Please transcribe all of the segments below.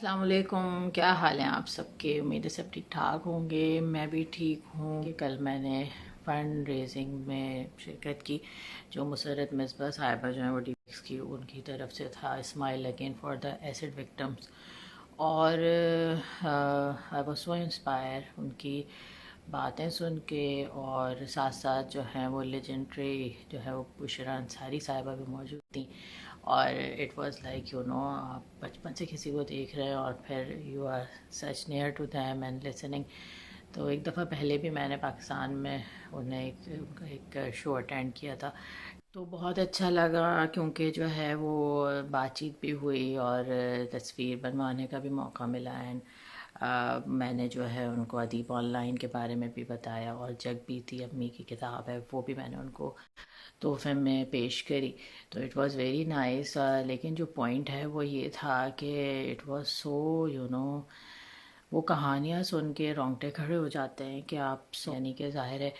अस्सलाम वालेकुम। क्या हाल हैं आप सबके? उम्मीद है सब ठीक ठाक होंगे। मैं भी ठीक हूँ कि कल मैंने फ़ंड रेजिंग में शिरकत की जो मुसर्रत मिसबा साहिबा जो है वो DX की उनकी तरफ से था, smile again for the acid victims. और आई वाज सो इंस्पायर उनकी बातें सुन के, और साथ साथ जो है वो लेजेंडरी जो है वो बुशरा अंसारी साहिबा भी मौजूद थी। और इट वाज लाइक आप बचपन से किसी को देख रहे हैं और फिर you are such near to them and listening. तो एक दफ़ा पहले भी मैंने पाकिस्तान में उन्हें उनका एक शो अटेंड किया था, तो बहुत अच्छा लगा क्योंकि जो है वो बातचीत भी हुई और तस्वीर बनवाने का भी मौका मिला। एंड मैंने जो है उनको अदीब ऑनलाइन के बारे में भी बताया, और जग बीती अम्मी की किताब है वो भी मैंने उनको तोहफे में पेश करी। तो इट वाज़ वेरी नाइस। लेकिन जो पॉइंट है वो ये था कि इट वाज़ सो वो कहानियाँ सुन के रोंगटे खड़े हो जाते हैं कि यानी कि ज़ाहिर है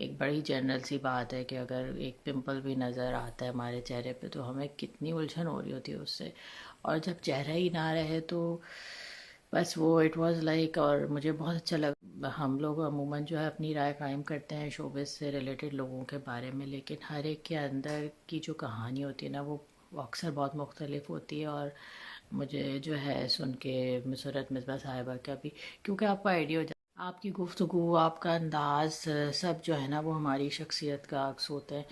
एक बड़ी जनरल सी बात है कि अगर एक पिंपल भी नज़र आता है हमारे चेहरे पे तो हमें कितनी उलझन हो रही होती है उससे, और जब चेहरा ही ना रहे तो बस वो इट वाज़ लाइक। और मुझे बहुत अच्छा लगा। हम लोग अमूमन जो है अपनी राय कायम करते हैं शोबिस से रिलेटेड लोगों के बारे में, लेकिन हर एक के अंदर की जो कहानी होती है ना वो अक्सर बहुत मुख्तलिफ होती है। और मुझे जो है सुन के मुसर्रत मिसबा साहिबा का भी, क्योंकि आपको आइडिया हो जाता, आपकी गुफ्तगू, आपका अंदाज, सब जो है ना वो हमारी शख्सियत का अक्स होता है।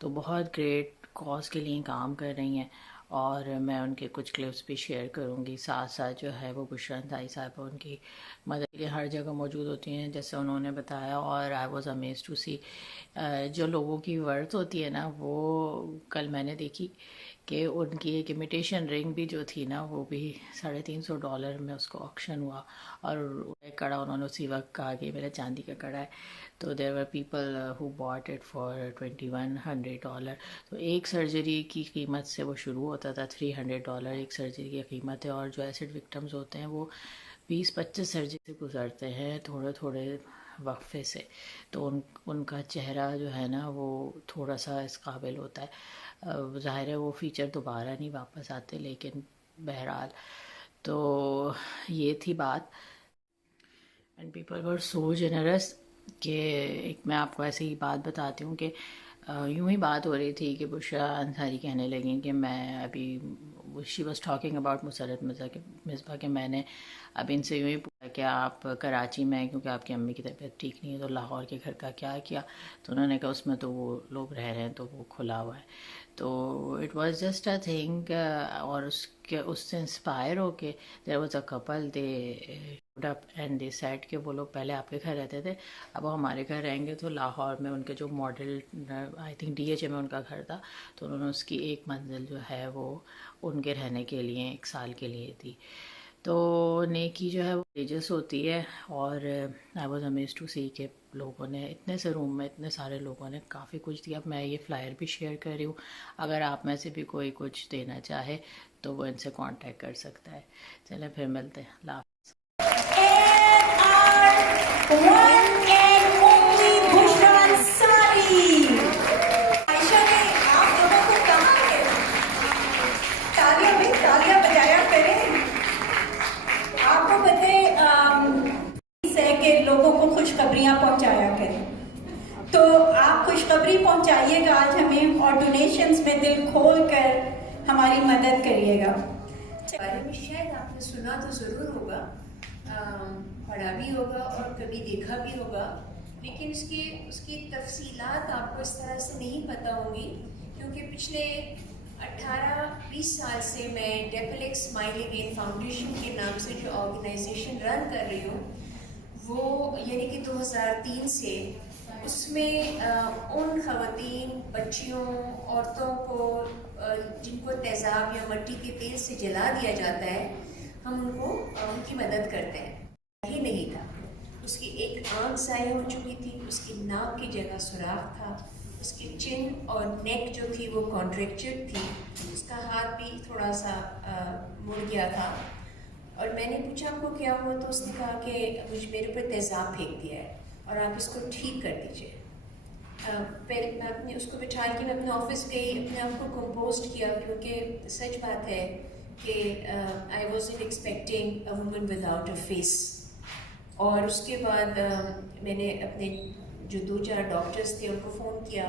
तो बहुत ग्रेट कॉज के लिए काम कर रही हैं, और मैं उनके कुछ क्लिप्स भी शेयर करूँगी। साथ साथ जो है वो बुशरा अंसारी साहिबा उनकी मदद के लिए हर जगह मौजूद होती हैं जैसे उन्होंने बताया। और आई वॉज अमेज टू सी जो लोगों की वर्थ होती है ना वो कल मैंने देखी कि उनकी एक इमिटेशन रिंग भी जो थी ना वो भी $350 में उसको ऑक्शन हुआ। और एक कड़ा उन्होंने उसी वक्त कहा कि मेरा चांदी का कड़ा है, तो there were people who bought it for $2100। तो एक सर्जरी की कीमत से वो शुरू होता था, $300 एक सर्जरी की कीमत है। और जो एसिड विक्टम्स होते हैं वो 20-25 सर्जरी से गुजरते हैं थोड़े थोड़े वक्फे से। तो उनका चेहरा जो है ना वो थोड़ा सा इस काबिल होता है, ज़ाहिर है वो फ़ीचर दोबारा नहीं वापस आते, लेकिन बहरहाल तो ये थी बात। And people were so generous कि एक मैं आपको ऐसे ही बात बताती हूँ कि यूं ही बात हो रही थी कि बुशरा अंसारी कहने लगी कि मैं अभी she was talking about Musarrat Misbah के मैंने अब इनसे यूं ही पूछा कि आप कराची में हैं क्योंकि आपकी अम्मी की तबीयत ठीक नहीं है, तो लाहौर के घर का क्या किया? तो उन्होंने कहा उसमें तो वो लोग रह रहे हैं तो वो खुला हुआ है। तो it was just a thing. और उससे इंस्पायर होके there was a couple, they showed up and they said कि वो लोग पहले आपके घर रहते थे, अब वो हमारे घर रहेंगे। तो लाहौर में उनके जो मॉडल, आई थिंक DHA में उनका घर था, तो उन्होंने उसकी एक मंजिल जो है वो उनके रहने के लिए 1 साल के लिए दी। तो नेकी जो है वो तेजस होती है। और आई वॉज अमेज टू सी के लोगों ने इतने से रूम में इतने सारे लोगों ने काफ़ी कुछ दिया। मैं ये फ्लायर भी शेयर कर रही हूँ, अगर आप में से भी कोई कुछ देना चाहे तो वो इनसे कांटेक्ट कर सकता है। चलें फिर मिलते हैं। अल्लाह one and only Bushra Ansari। Ayesha ने आप लोगों को कहा है तालियां भी तालियां बजाया करें। आपको पता है कि लोगों को खुशखबरियां पहुंचाया करें, तो आप खुशखबरी पहुंचाइएगा आज हमें, और डोनेशंस में दिल खोल कर हमारी मदद करिएगा। बारे में शायद आपने सुना तो ज़रूर होगा, पढ़ा भी होगा और कभी देखा भी होगा, लेकिन उसकी तफसीलात आपको इस तरह से नहीं पता होंगी, क्योंकि पिछले 18-20 साल से मैं डेफिलिक स्माइल अगेन फाउंडेशन के नाम से जो ऑर्गेनाइजेशन रन कर रही हूँ, वो यानी कि 2003 से उसमें उन ख़वातीन, बच्चियों, औरतों को जिनको तेज़ाब या मट्टी के तेल से जला दिया जाता है, हम उनको उनकी मदद करते हैं। ही नहीं था, उसकी एक आंख ज़ाया हो चुकी थी, उसकी नाक की जगह सुराख था, उसकी चिन और नेक जो थी वो कॉन्ट्रैक्चर थी, उसका हाथ भी थोड़ा सा मुड़ गया था। और मैंने पूछा आपको क्या हुआ, तो उसने कहा कि मुझे मेरे ऊपर तेज़ाब फेंक दिया है और आप इसको ठीक कर दीजिए। पहले मैं अपने उसको बिठा के मैं अपने ऑफिस गई, अपने आप को कंपोस्ट किया, क्योंकि सच बात है کہ I wasn't expecting a woman without a face. اور اس کے بعد میں نے اپنے جو 2-4 ڈاکٹرس تھے ان کو فون کیا.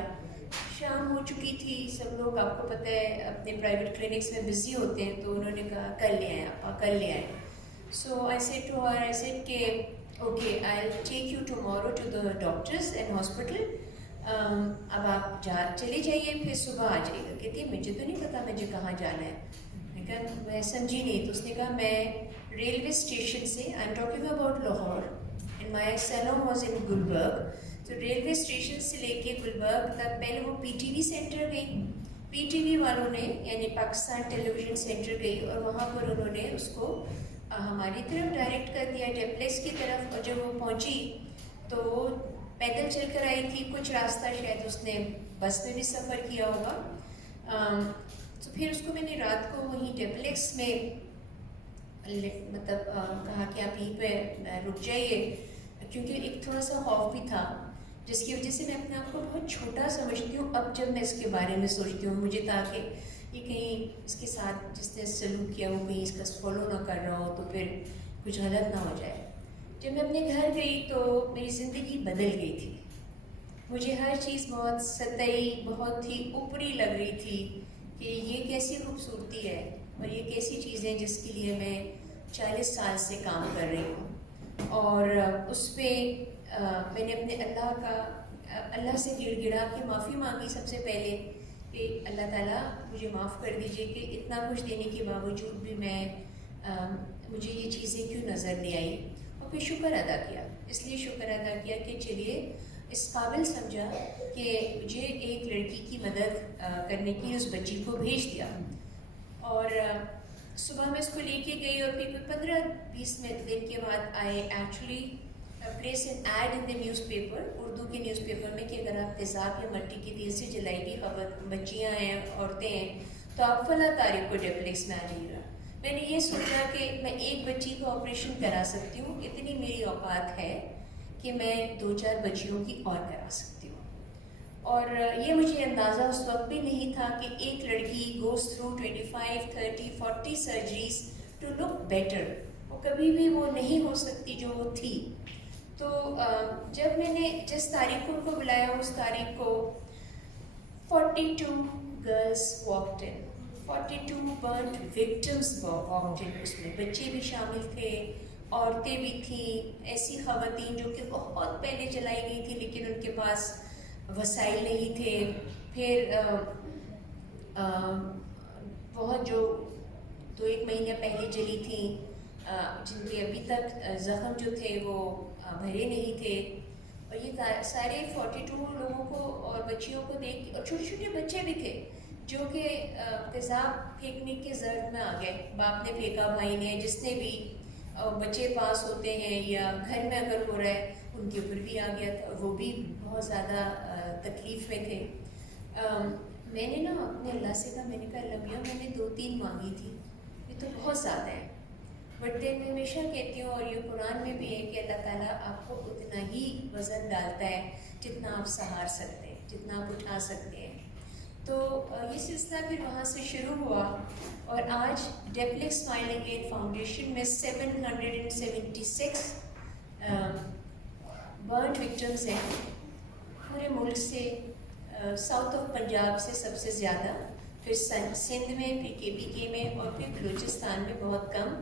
شام ہو چکی تھی, سب لوگ آپ کو پتہ ہے اپنے پرائیویٹ کلینکس میں بزی ہوتے ہیں, تو انہوں نے کہا کل لے آئیں آپ, کل لے آئیں. So I said to her, I said کہ okay I will take you tomorrow to the doctors and hospital. اب آپ چلے جائیے, پھر صبح آ جائیے گا. کہتی ہے مجھے تو نہیں پتا مجھے کہاں جانا ہے. میں کہا میں سمجھی نہیں. تو اس نے کہا میں ریلوے اسٹیشن سے, I am talking about Lahore and my salon was in Gulberg, تو ریلوے اسٹیشن سے لے کے گلبرگ تک پہلے وہ پی ٹی وی سینٹر گئی. پی ٹی وی والوں نے یعنی پاکستان ٹیلی ویژن سینٹر گئی, اور وہاں پر انہوں نے اس کو ہماری طرف ڈائریکٹ کر دیا, ڈیپلیکس کی طرف. اور جب وہ پہنچی تو وہ پیدل چل کر آئی تھی, کچھ راستہ شاید اس نے بس میں بھی سفر کیا ہوگا. تو پھر اس کو میں نے رات کو وہیں ڈیپلیکس میں مطلب کہا کہ آپ یہیں پہ رک جائیے, کیونکہ ایک تھوڑا سا خوف بھی تھا جس کی وجہ سے میں اپنے آپ کو بہت چھوٹا سمجھتی ہوں. اب جب میں اس کے بارے میں سوچتی ہوں, مجھے تھا کہ یہ کہیں اس کے ساتھ جس نے سلوک کیا وہ کہیں اس کا فالو نہ کر رہا ہو تو پھر کچھ غلط نہ ہو جائے. جب میں اپنے گھر گئی تو میری زندگی بدل گئی تھی. مجھے ہر چیز بہت سطحی, بہت ہی اوپری لگ رہی تھی کہ یہ کیسی خوبصورتی ہے اور یہ کیسی چیزیں جس کے لیے میں 40 سال سے کام کر رہی ہوں. اور اس پہ میں نے اپنے اللہ سے گڑ گڑا کے معافی مانگی سب سے پہلے کہ اللہ تعالیٰ مجھے معاف کر دیجئے کہ اتنا کچھ دینے کے باوجود بھی مجھے یہ چیزیں کیوں نظر نہیں آئی. اور پھر شکر ادا کیا, اس لیے شکر ادا کیا کہ چلیے اس قابل سمجھا کہ مجھے ایک لڑکی کی مدد کرنے کی اس بچی کو بھیج دیا. اور صبح میں اس کو لے کے گئی, اور پھر 15-20 دن کے بعد I actually place an ad in the newspaper, Urdu کے نیوز پیپر میں, کہ اگر آپ تیزاب یا مٹی کی تیل سے جلائی ہوئی بچیاں ہیں, عورتیں ہیں, تو آپ فلاں تاریخ کو ڈیپلیکس میں آ جائیے گا. میں نے یہ سوچا کہ میں ایک بچی کو آپریشن کرا سکتی ہوں, اتنی میری اوقات ہے کہ میں 2-4 بچیوں کی اور کرا سکتی ہوں. اور یہ مجھے اندازہ اس وقت بھی نہیں تھا کہ ایک لڑکی goes through 25, 30, 40 surgeries to look better. وہ کبھی بھی وہ نہیں ہو سکتی جو وہ تھی. تو جب میں نے جس تاریخ کو ان کو بلایا, اس تاریخ کو 42 گرلز واکڈ ان, 42 برنٹ وکٹمس واکڈ ان. اس میں بچے بھی شامل تھے, عورتیں بھی تھیں, ایسی خواتین جو کہ بہت پہلے جلائی گئی تھی لیکن ان کے پاس وسائل نہیں تھے. پھر بہت جو 2-1 مہینہ پہلے جلی تھیں, جن کے ابھی تک زخم جو تھے وہ بھرے نہیں تھے. اور یہ سارے 42 لوگوں کو اور بچیوں کو دیکھ, اور چھوٹے چھوٹے بچے بھی تھے جو کہ تیزاب پھینکنے کے زرد میں آ گئے. باپ نے پھینکا, بھائی نے, جس نے بھی. بچے پاس ہوتے ہیں یا گھر میں اگر ہو رہا ہے ان کے اوپر بھی آ گیا تھا, اور وہ بھی بہت زیادہ تکلیف میں تھے. میں نے نا اپنے اللہ سے کہا, میں نے کہا اللہ میاں میں نے 2-3 مانگی تھی, یہ تو بہت زیادہ ہے. بٹ دین میں ہمیشہ کہتی ہوں, اور یہ قرآن میں بھی ہے کہ اللہ تعالیٰ آپ کو اتنا ہی وزن ڈالتا ہے جتنا آپ سہار سکتے ہیں, جتنا آپ اٹھا سکتے ہیں. تو یہ سلسلہ پھر وہاں سے شروع ہوا, اور آج ڈیپلیکس اسمائل اگین فاؤنڈیشن میں 776 برن وکٹمز ہیں پورے ملک سے. ساؤتھ آف پنجاب سے سب سے زیادہ, پھر سندھ میں, پھر KPK میں, اور پھر بلوچستان میں بہت کم.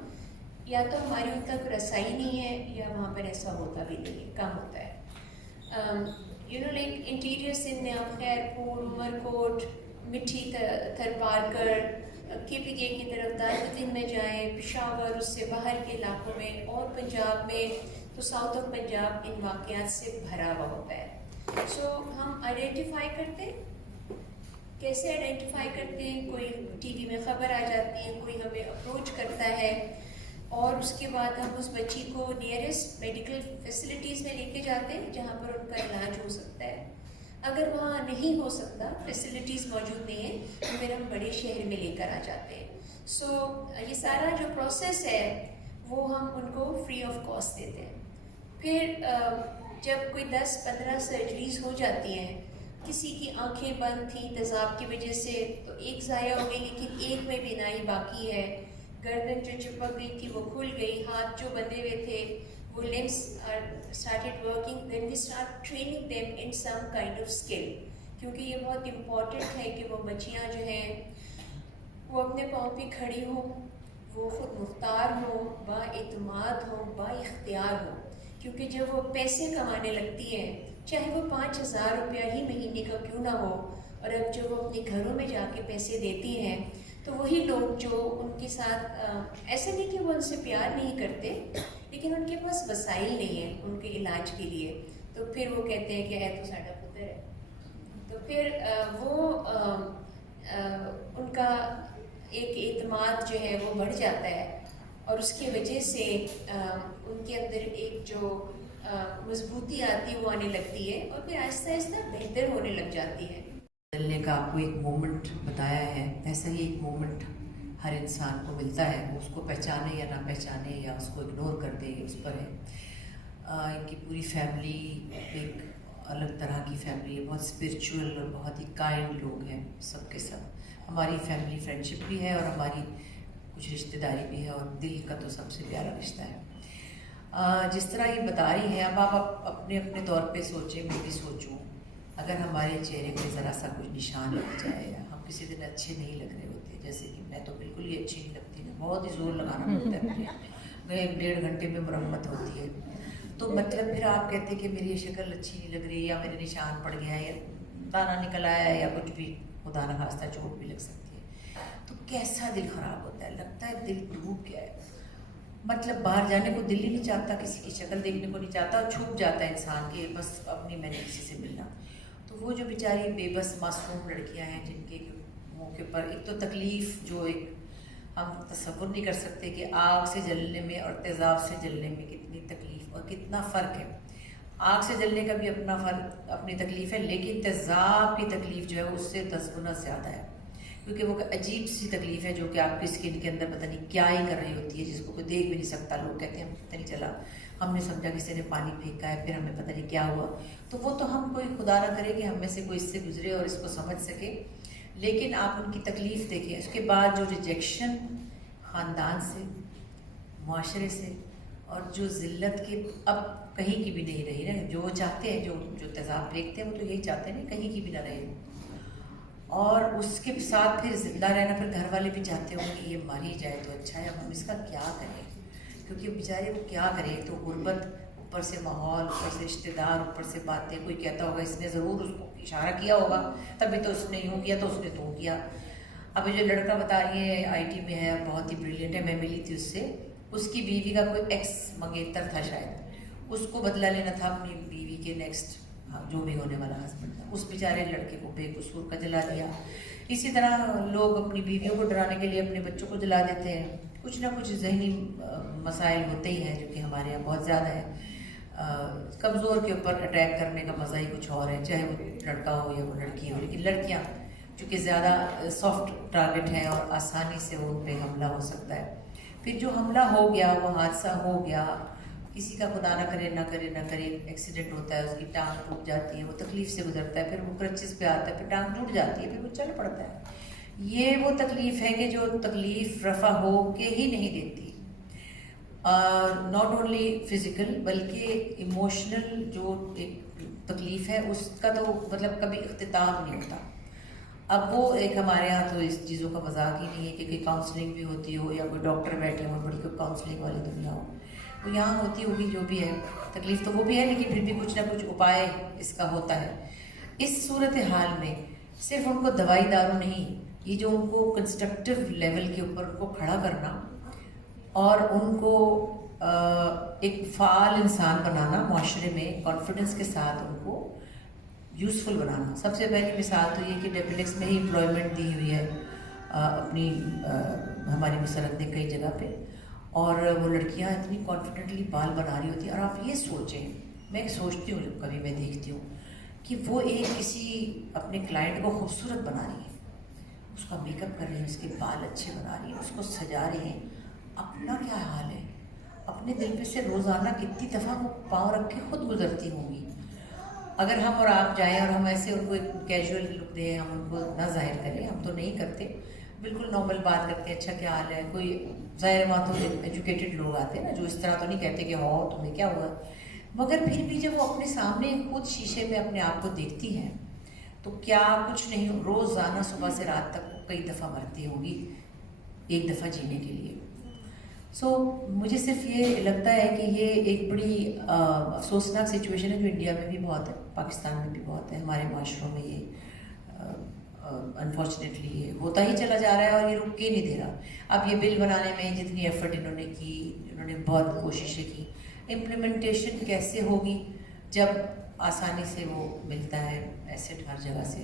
یا تو ہماری ان تک رسائی نہیں ہے یا وہاں پر ایسا ہوتا بھی نہیں ہے, کم ہوتا ہے. لائک انٹیریئر سندھ میں آپ خیرپور, عمرکوٹ, مٹھی, تھرپارکر, KPK کی طرف دارالدین میں جائیں, پشاور, اس سے باہر کے علاقوں میں, اور پنجاب میں, تو ساؤتھ آف پنجاب ان واقعات سے بھرا ہوا ہوتا ہے. سو ہم آئیڈینٹیفائی کرتے ہیں, کیسے آئیڈینٹیفائی کرتے ہیں؟ کوئی ٹی وی میں خبر آ جاتی ہے, کوئی ہمیں اپروچ کرتا ہے, اور اس کے بعد ہم اس بچی کو نیئرسٹ میڈیکل فیسلٹیز میں لے کے جاتے ہیں جہاں پر ان کا علاج ہو سکتا ہے. اگر وہاں نہیں ہو سکتا, فیسلٹیز موجود نہیں ہیں, تو پھر ہم بڑے شہر میں لے کر آ جاتے ہیں. سو یہ سارا جو پروسیس ہے وہ ہم ان کو فری آف کاسٹ دیتے ہیں. پھر جب کوئی 10-15 سرجریز ہو جاتی ہیں, کسی کی آنکھیں بند تھیں تیزاب کی وجہ سے, تو ایک ضائع ہو گئی لیکن ایک میں بینائی باقی ہے, गर्दन जो चिपक गई थी वो खुल गई, हाथ जो बंधे हुए थे वो limbs started working. Then we start training them in some kind of skill, क्योंकि ये बहुत इम्पॉर्टेंट है कि वो बच्चियाँ जो हैं वो अपने पाँव पे खड़ी हों, वो खुद मुख्तार हों, बाएतमाद हों, बाइख्तियार हों। क्योंकि जब वो पैसे कमाने लगती हैं, चाहे वो 5,000 रुपया ही महीने का क्यों ना हो, और अब जब वो अपने घरों में जाके पैसे देती हैं तो वही लोग जो उनके साथ ऐसा नहीं कि वो उनसे प्यार नहीं करते, लेकिन उनके पास वसाइल नहीं है उनके इलाज के लिए, तो फिर वो कहते हैं कि है तो साडा पुत्र है। तो फिर उनका एक एतमाद जो है वो बढ़ जाता है, और उसकी वजह से उनके अंदर एक जो मजबूती आती है वो आने लगती है, और फिर आहिस्ता आहिस्ता बेहतर होने लग जाती है। बदलने का आपको एक मोमेंट बताया है, ऐसा ही एक मोमेंट हर इंसान को मिलता है, वो उसको पहचाने या ना पहचाने या उसको इग्नोर कर दे, उस पर है। इनकी पूरी फैमिली एक अलग तरह की फैमिली है, बहुत स्पिरिचुअल और बहुत ही काइंड लोग हैं सब के सब। हमारी फैमिली फ्रेंडशिप भी है और हमारी कुछ रिश्तेदारी भी है, और दिल का तो सबसे प्यारा रिश्ता है। जिस तरह ये बता रही हैं, अब आप अपने अपने तौर पे सोचें, मैं भी सोचूं, अगर हमारे चेहरे पे ज़रा सा कुछ निशान लग जाए या हम किसी दिन अच्छे नहीं लग रहे होते, जैसे कि मैं तो बिल्कुल ही अच्छी नहीं लगती ना, बहुत ही जोर लगाना पड़ता है मुझे, 1-1.5 घंटे में मुरम्मत होती है, तो मतलब फिर आप कहते हैं कि मेरी ये शक्ल अच्छी नहीं लग रही, या मेरे निशान पड़ गया है, या दाना निकल आया है, या कुछ भी, खुदा न खास्ता चोट भी लग सकती है, तो कैसा दिल ख़राब होता है, लगता है दिल डूब गया है। मतलब बाहर जाने को दिल ही नहीं चाहता, किसी की शक्ल देखने को नहीं चाहता, और छूट जाता है इंसान के बस अपनी मैंने किसी से मिलना। तो वो जो बेचारी बेबस मासूम लड़कियां हैं जिनके मौके पर एक तो तकलीफ़ जो एक हम तसव्वुर नहीं कर सकते कि आग से जलने में और तेज़ाब से जलने में कितनी तकलीफ़ और कितना फ़र्क है। आग से जलने का भी अपना फ़र्क, अपनी तकलीफ़ है, लेकिन तेज़ाब की तकलीफ़ जो है उससे 10 गुना ज़्यादा है, क्योंकि वो अजीब सी तकलीफ़ है जो कि आपकी स्किन के अंदर पता नहीं क्या ही कर रही होती है, जिसको कोई देख भी नहीं सकता। लोग कहते हैं पता नहीं चला, हमने समझा किसी ने पानी फेंका है, फिर हमें पता नहीं क्या हुआ। तो वो तो हम कोई खुदा ना करे कि हम में से कोई इससे गुजरे और इसको समझ सके, लेकिन आप उनकी तकलीफ़ देखें। उसके बाद जो रिजेक्शन ख़ानदान से, माशरे से, और जो ज़िल्लत के अब कहीं की भी नहीं रही ना, जो चाहते हैं, जो तेज़ाब फेंकते हैं वो तो यही चाहते हैं ना कहीं की भी ना रहे, और उसके साथ फिर ज़िंदा रहना, फिर घर वाले भी चाहते होंगे कि ये मर ही जाए तो अच्छा है, अब हम इसका क्या करें, क्योंकि बेचारे वो क्या करें, तो गुर्बत, ऊपर से माहौल, ऊपर से रिश्तेदार, ऊपर से बातें, कोई कहता होगा इसने ज़रूर उसको इशारा किया होगा तभी तो उसने यूँ किया, तो उसने तो किया। अब जो लड़का बता रही है IT में है, बहुत ही ब्रिलियंट है, मैं मिली थी उससे, उसकी बीवी का कोई एक्स मंगेतर था शायद, उसको बदला लेना था अपनी बीवी के नेक्स्ट जो भी होने वाला हस्बैंड था, उस बेचारे लड़के को बेकसूर का जला दिया। इसी तरह लोग अपनी बीवियों को डराने के लिए अपने बच्चों को जला देते हैं। कुछ ना कुछ जहनी मसाइल होते ही हैं जो कि हमारे यहाँ बहुत ज़्यादा है। कमज़ोर के ऊपर अटैक करने का मज़ा ही कुछ और है, चाहे वो लड़का हो या वो लड़की हो, लेकिन लड़कियाँ चूँकि ज़्यादा सॉफ्ट टारगेट हैं और आसानी से वो उन पर हमला हो सकता है। फिर जो हमला हो गया, वो हादसा हो गया, किसी का खुदा ना करे एक्सीडेंट होता है, उसकी टांग टूट जाती है, वो तकलीफ़ से गुजरता है, फिर वो क्रचेस पे आता है, फिर टांग टूट जाती है, फिर वो चल पड़ता है। ये वो तकलीफ़ है कि जो तकलीफ़ रफ़ा हो के ही नहीं देती, नॉट ओनली फ़िज़िकल बल्कि इमोशनल जो एक तकलीफ़ है उसका तो मतलब कभी इख्तिताम नहीं होता। अब वो एक हमारे यहाँ तो इस चीज़ों का मजाक ही नहीं है कि काउंसलिंग भी होती हो या कोई डॉक्टर बैठे हो, बड़ी कोई काउंसलिंग वाली दुनिया हो, तो यहाँ होती होगी जो भी है, तकलीफ़ तो वो भी है, लेकिन फिर भी कुछ ना कुछ उपाय इसका होता है। इस सूरत हाल में सिर्फ उनको दवाई दारू नहीं, ये जो उनको कंस्ट्रक्टिव लेवल के ऊपर उनको खड़ा करना और उनको एक फ़ाल इंसान बनाना, माशरे में कॉन्फिडेंस के साथ उनको यूज़फुल बनाना। सबसे पहली मिसाल तो ये कि डेफिनेक्स में ही एम्प्लॉयमेंट दी हुई है अपनी हमारी मुसरत ने कई जगह पे, और वो लड़कियां इतनी कॉन्फिडेंटली बाल बना रही होती हैं। और आप ये सोचें, मैं सोचती हूँ जब कभी मैं देखती हूँ कि वो एक किसी अपने क्लाइंट को खूबसूरत बना रही है, उसका मेकअप कर रही है, उसके बाल अच्छे बना रही है, उसको सजा रही हैं, अपना क्या हाल है, अपने दिल पे से रोज़ाना कितनी दफ़ा वो पाँव रख के खुद गुजरती होंगी। अगर हम और आप जाएं और हम ऐसे उनको एक कैजुअल लुक दें, हम उनको ना जाहिर करें, हम तो नहीं करते, बिल्कुल नॉर्मल बात करते हैं, अच्छा क्या हाल है, कोई ज़ाहिर बात हो एजुकेटेड लोग आते हैं ना जो इस तरह तो नहीं कहते कि हो तुम्हें क्या हुआ, मगर फिर भी जब वो अपने सामने खुद शीशे में अपने आप को देखती हैं तो क्या कुछ नहीं, रोज़ाना सुबह से रात तक कई दफ़ा मरती होगी एक दफ़ा जीने के लिए। मुझे सिर्फ ये लगता है कि ये एक बड़ी अफसोसनाक सिचुएशन है जो इंडिया में भी बहुत है, पाकिस्तान में भी बहुत है, हमारे माशरों में ये अनफॉर्चुनेटली ये होता ही चला जा रहा है और ये रुक के नहीं दे रहा। अब ये बिल बनाने में जितनी एफर्ट इन्होंने की, इन्होंने बहुत कोशिशें की, इम्प्लीमेंटेशन कैसे होगी जब आसानी से वो मिलता है एसिड हर जगह से,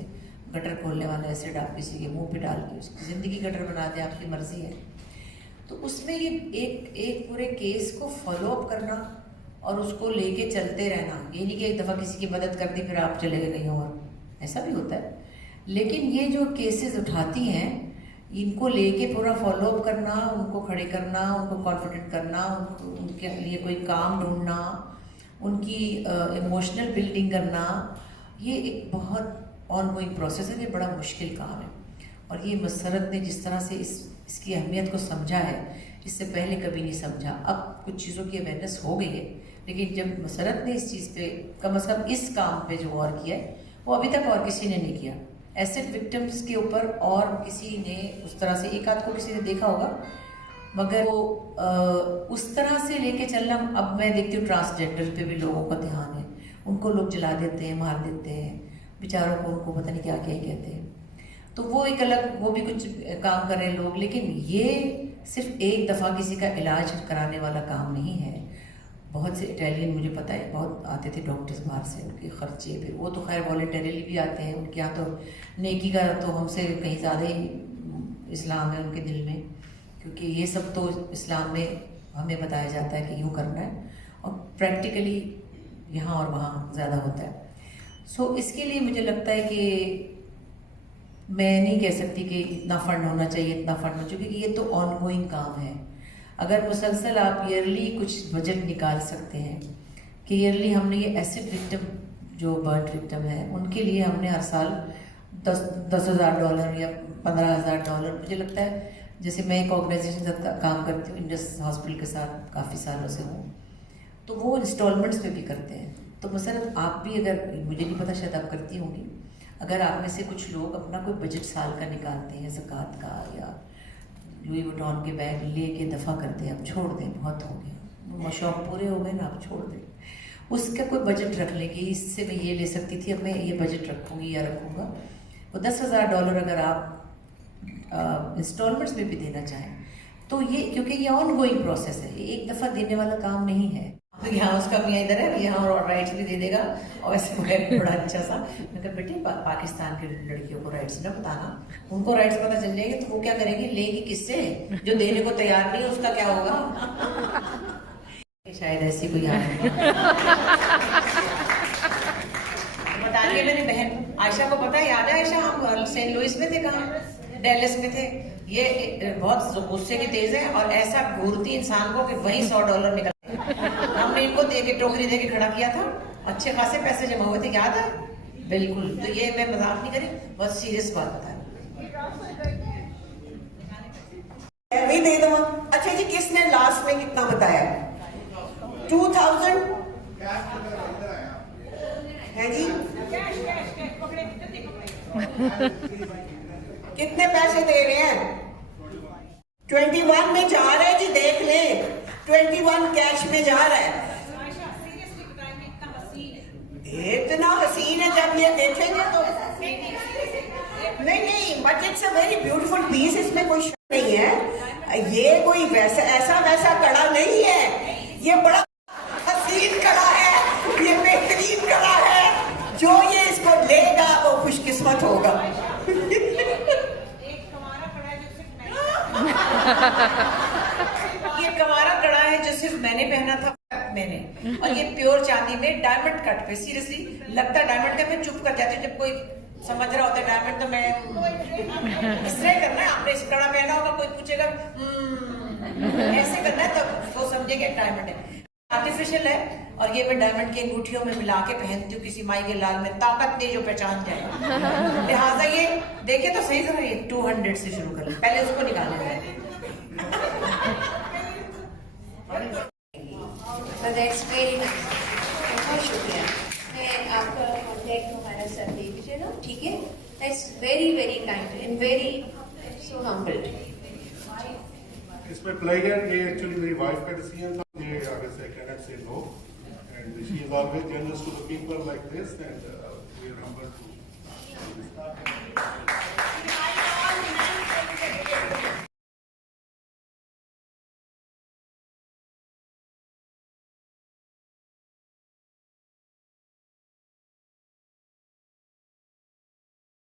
गटर खोलने वाला एसिड आप किसी के मुंह पे डाल के उसकी ज़िंदगी गटर बना दें, आपकी मर्ज़ी है। तो उसमें ये एक पूरे केस को फॉलो अप करना और उसको लेके चलते रहना, ये नहीं कि एक दफ़ा किसी की मदद कर दी फिर आप चले गए कहीं और, ऐसा भी होता है। लेकिन ये जो केसेस उठाती हैं इनको लेके पूरा फॉलो अप करना, उनको खड़े करना, उनको कॉन्फिडेंट करना, उनके लिए कोई काम ढूंढना, उनकी इमोशनल बिल्डिंग करना, ये एक बहुत ऑनगोइंग प्रोसेस है, ये बड़ा मुश्किल काम है। और ये मसरत ने जिस तरह से इसकी अहमियत को समझा है, इससे पहले कभी नहीं समझा। अब कुछ चीज़ों की अवेयरनेस हो गई है, लेकिन जब मसरत ने इस चीज़ पे कम अज़ कम इस काम पे जो गौर किया है वो अभी तक और किसी ने नहीं किया। एसिड विक्टिम्स के ऊपर और किसी ने उस तरह से, एक आध को किसी ने देखा होगा, मगर वो उस तरह से लेके चलना। अब मैं देखती हूँ ट्रांसजेंडर पे भी लोगों का ध्यान है, उनको लोग जला देते हैं, मार देते हैं, बेचारों को उनको पता नहीं क्या क्या ही कहते हैं। तो वो एक अलग, वो भी कुछ काम कर रहे हैं लोग, लेकिन ये सिर्फ एक दफ़ा किसी का इलाज कराने वाला काम नहीं है। बहुत से इटालियन मुझे पता है बहुत आते थे डॉक्टर्स बाहर से, उनके खर्चे पे, वो तो खैर वॉलंटरीली भी आते हैं, उनके यहाँ तो नेकी का तो हमसे कहीं ज़्यादा ही इस्लाम है उनके दिल में, क्योंकि ये सब तो इस्लाम में हमें बताया जाता है कि यूँ करना है, और प्रैक्टिकली यहाँ और वहाँ ज़्यादा होता है। इसके लिए मुझे लगता है कि मैं नहीं कह सकती कि इतना फ़ंड होना चाहिए, इतना फ़ंड होना चाहिए, क्योंकि ये तो ऑनगोइंग काम है। अगर मुसलसल आप ईयरली कुछ बजट निकाल सकते हैं कि ईयरली हमने ये एसिड विक्टिम जो बर्न विक्टिम है उनके लिए हमने हर साल $10,000 या $15,000, मुझे लगता है, जैसे मैं एक ऑर्गेनाइजेशन के साथ काम करती हूँ, इंडस हॉस्पिटल के साथ काफ़ी सालों से हूँ, तो वो इंस्टॉलमेंट्स पे भी करते हैं। तो मसलन आप भी, अगर मुझे नहीं पता शायद आप करती होंगी, अगर आप में से कुछ लोग अपना कोई बजट साल का निकालते हैं, ज़कात का या लुई वुइटन के बैग ले के दफ़ा करते हैं, अब छोड़ दें, बहुत हो गया, शौक पूरे हो गए ना, आप छोड़ दें, उसका कोई बजट रख लें कि इससे मैं ये ले सकती थी, अब मैं ये बजट रखूँगी या रखूँगा। वो $10,000 अगर आप इंस्टॉलमेंट्स में भी देना चाहें तो ये, क्योंकि ये ऑन गोइंग प्रोसेस है, ये एक दफ़ा देने वाला काम नहीं है। तो यहाँ उसका मियाँ इधर है, यहाँ और राइट्स भी दे देगा, और ऐसे बड़ा अच्छा सा, मैं कहा बेटी पाकिस्तान की लड़कियों को राइट्स ना बताना, उनको राइट्स पता चल जाएंगे तो वो क्या करेंगी, लेगी किससे, जो देने को तैयार नहीं है उसका क्या होगा। शायद ऐसी कोई बताइए, मेरी बहन आयशा को पता है, याद है आयशा, हम सेंट लुइस में थे, कहाँ डेलिस में थे, ये बहुत गुस्से की तेज है और ऐसा घूरती इंसान को कि वही $100 निकल, हमने इनको दे के टोकरी दे के खड़ा किया था, अच्छे खासे पैसे जमा हुए थे, याद है बिल्कुल। तो ये मैं मजाक नहीं करी, बहुत सीरियस बात बता रही, दे दो। अच्छा जी, किसने लास्ट में कितना बताया? 2000 है जी, कितने पैसे दे रहे हैं? 21 में जा रहे हैं जी, देख ले, 21 कैश में जा रहा है। इतना हसीन है, जब ये देखेंगे तो नहीं, but it's a very beautiful piece, इसमें कोई शक नहीं है, ये कोई वैसा ऐसा वैसा कड़ा नहीं है, ये बड़ा हसीन कड़ा है, ये बेहतरीन कड़ा है, जो ये इसको लेगा वो खुशकिस्मत होगा। ये कवारा कड़ा है जो सिर्फ मैंने पहना था, मैंने, और ये प्योर चांदी में डायमंड कट पे, सीरियसली लगता डायमंड का, मैं चुप कर जाती हूँ जब कोई समझ रहा होता है डायमंड, तो मैं इस तरह करना है, आपने इस कड़ा पहना होगा, कोई पूछेगा ऐसे करना है, तब वो समझेगा डायमंड है। आर्टिफिशियल है اور یہ میں ڈائمنڈ کی انگوٹھیوں میں ملا کے پہنتی ہوں کسی مائی کے لال میں، طاقت دے جو پہچان جائے. لہٰذا یہ دیکھیں تو صحیح ذرا یہ 200 سے شروع کریں، پہلے اس کو نکالیں گے. دیٹس ویری نائس، بہت شکریہ. میں آپ کا کانٹیکٹ ہمارا ساتھ دے دیجیے نا، ٹھیک ہے؟ That's very very kind and very so humbled. اس میں پلیگر یہ ایکچولی میری وائف کا ڈیسیژن تھا. یہ آگے سے can't say no and she is always generous to the people like this and we are humble to